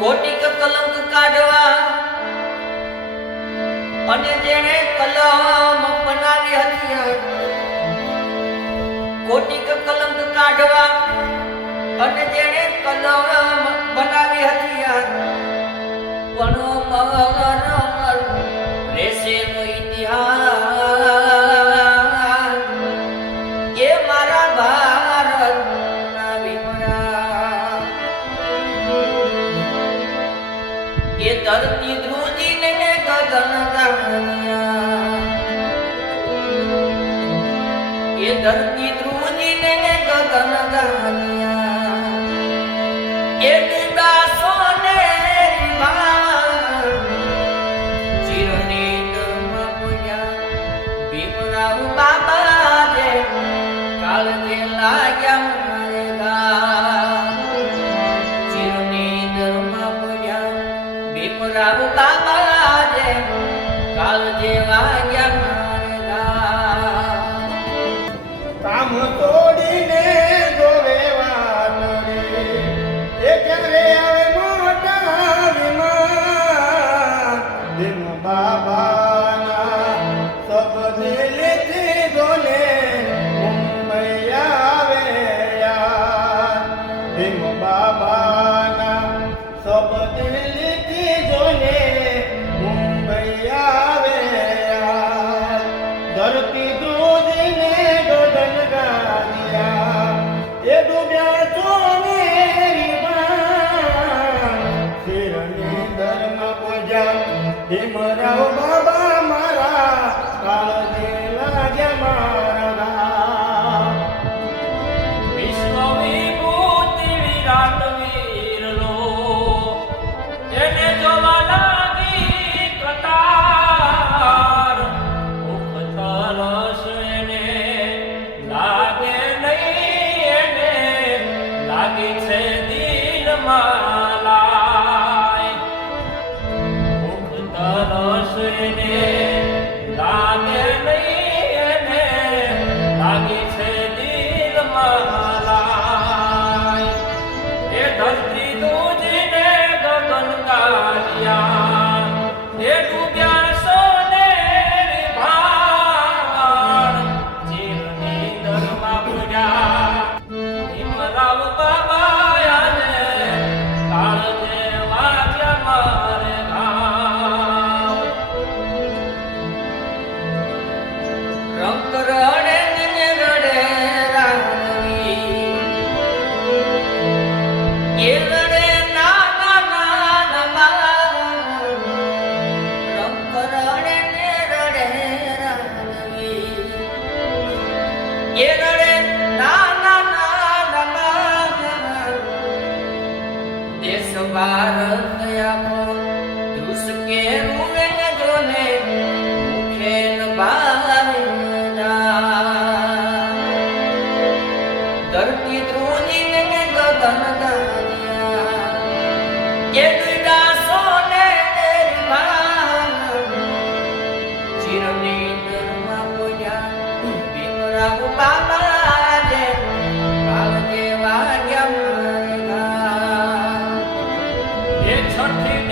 કોટિક કલંક કાઢવા અને જેણે કલમ બનાવી હતી, કોટિક કલંક કાઢવા અને જેણે કલમ બનાવી હતી, પણ રહેશે નો ઇતિહાસ એ મારા ભારતના ભીમરા. એ ધરતી ધ્રુજીને ગગન ગાણ્યા, એ ધરતી ધ્રુજીને ગગન ગાણ્યા, એ દીદાસો ને ચિરની ધર્મ પૂજા ભીમરાવ બાબા જે કાળ જે લાગ્યા મારે ગા. ચિરની ધર્મ પૂજા ભીમરાવ બાબા જે કાળ જે લાગ્યા મારે ગા. કામ તોડીને જોવે વાત રે, એ ક્યારે આવે મોટા વિમાન. ભીમ બાબાના સબ દિલથી જોને મુંબઈ આવે યાર. ભીમ બાબાના સબ દિલથી જોને મુંબઈ આવે યાર. ધરતી ધ્રુજીને ગગન ગાયા, એ ડૂબ્યા સોનેરી બાણ. શિરની ધર્મ પૂજા ભીમરાવ બાબા મારા કાળજે લાગ્યા મારા. વિશ્વ વિભૂતિ વિરાટ વીરલો એને જોવા લાગી કતાર. ભૂખ તરસ એને લાગે નહીં, એને લાગી છે દિલમાં લાય. ભૂખ તરસ એને લાગે નહીં, એને લાગી છે દિલમાં લાય. એ ધરતી ધ્રુજીને ગગન ગાળ્યા, એ ડૂબ્યા સોનેરી ભાણ. ચિરની ધર્મ પૂજા ભીમરાવ બાબા આજે કાળ જે વાગ્યા મારે ગામ. રંગ રડે ને રડે રાણવી, એ રડે નાના નાના બાળ. રંગ રડે ને રડે રાણવી, એ રડે નાના નાના બાળ. દેશ ભારત આપો ધ્રુસ કે રૂવે જોને મુખે ન ધરતી ધ્રુજીને ગગન ગાયા, એ દીદાસો ને ચિરની ધર્મ પૂજા ભીમરાવ બાબા જે કાળ જે વાગ્યા મારે ગા. એ છઠ્ઠી